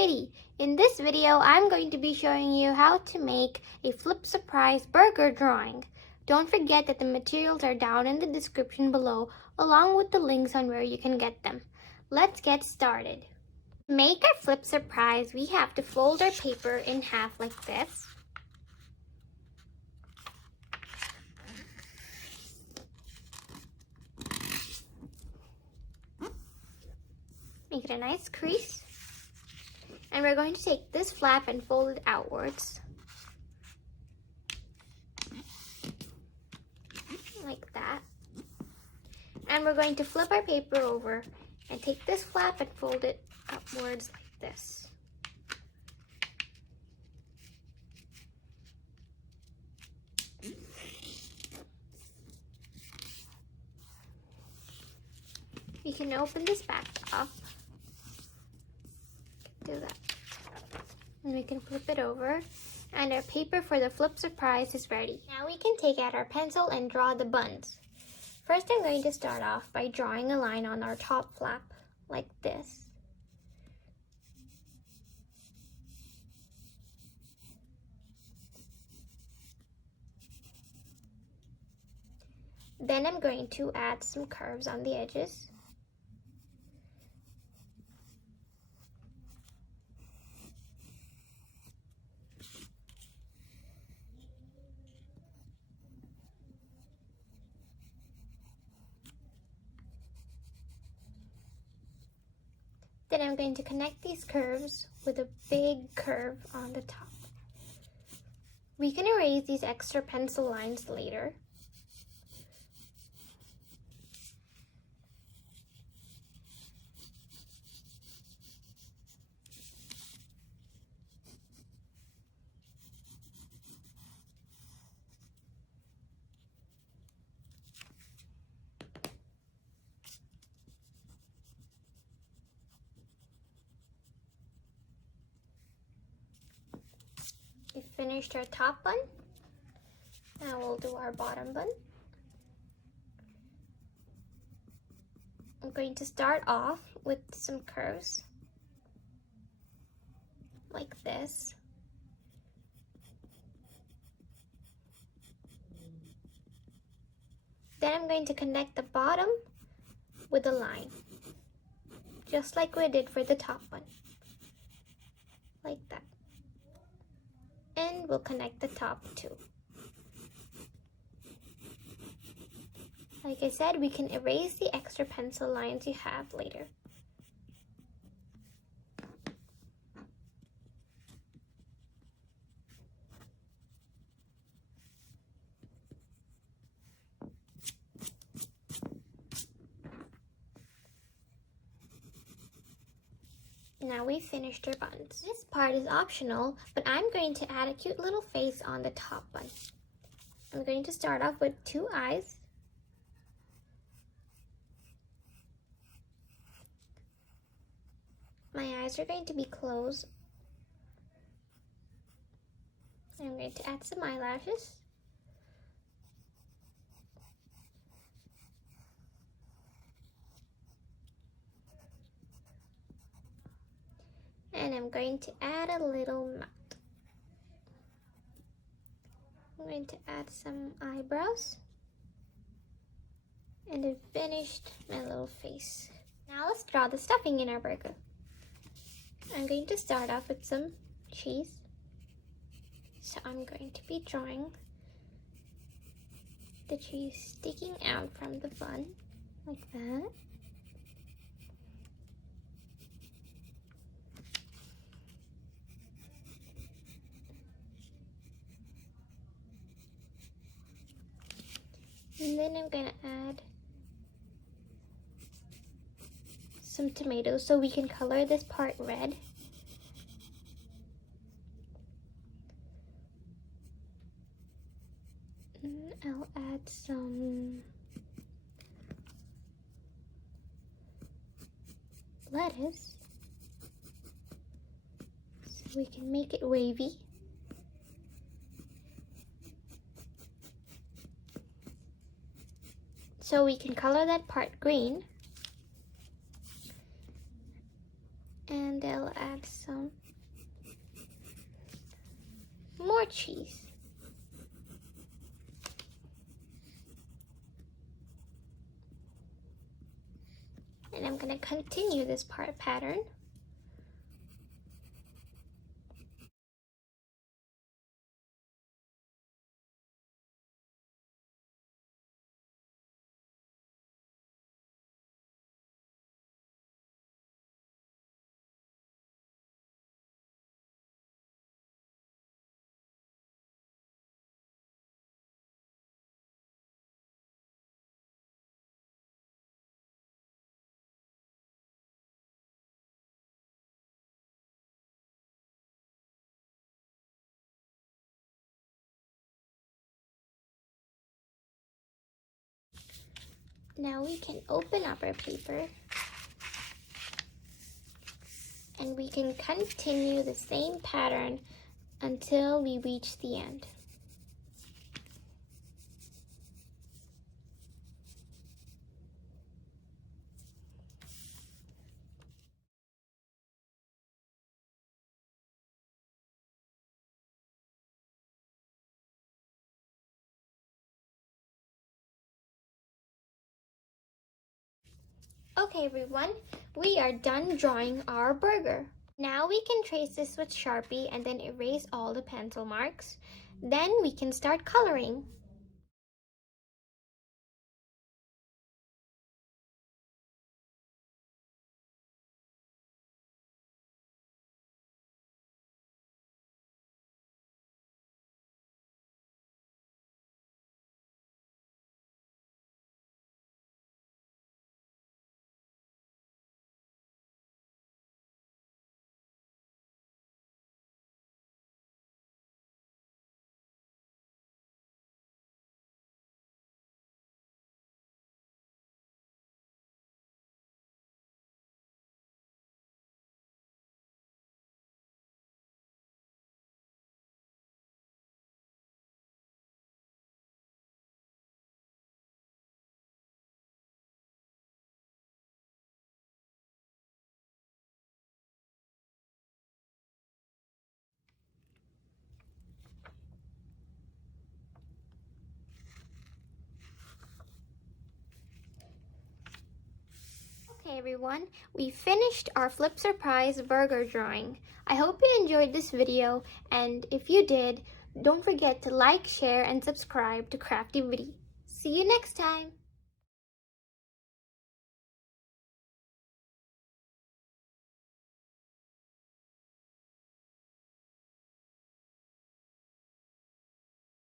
Viddy. In this video, I'm going to be showing you how to make a flip surprise burger drawing. Don't forget that the materials are down in the description below, along with the links on where you can get them. Let's get started. To make our flip surprise, we have to fold our paper in half like this. Make it a nice crease. And we're going to take this flap and fold it outwards. Like that. And we're going to flip our paper over and take this flap and fold it upwards like this. We can open this back up. Do that. And we can flip it over. And our paper for the flip surprise is ready. Now we can take out our pencil and draw the buns. First, I'm going to start off by drawing a line on our top flap, like this. Then I'm going to add some curves on the edges. Then I'm going to connect these curves with a big curve on the top. We can erase these extra pencil lines later. We finished our top bun. Now we'll do our bottom bun. I'm going to start off with some curves like this. Then I'm going to connect the bottom with a line, just like we did for the top one, like that. And we'll connect the top too. Like I said, we can erase the extra pencil lines you have later. Now we've finished our buns. This part is optional, but I'm going to add a cute little face on the top bun. I'm going to start off with 2 eyes. My eyes are going to be closed. I'm going to add some eyelashes. And I'm going to add a little mouth. I'm going to add some eyebrows. And I've finished my little face. Now let's draw the stuffing in our burger. I'm going to start off with some cheese. So I'm going to be drawing the cheese sticking out from the bun, like that. And then I'm going to add some tomatoes so we can color this part red. And I'll add some lettuce so we can make it wavy. So we can color that part green. And I'll add some more cheese. And I'm going to continue this pattern. Now we can open up our paper and we can continue the same pattern until we reach the end. Okay everyone, we are done drawing our burger. Now we can trace this with Sharpie and then erase all the pencil marks. Then we can start coloring. Okay everyone, we finished our Flip Surprise burger drawing. I hope you enjoyed this video, and if you did, don't forget to like, share, and subscribe to Crafty Viddy. See you next time!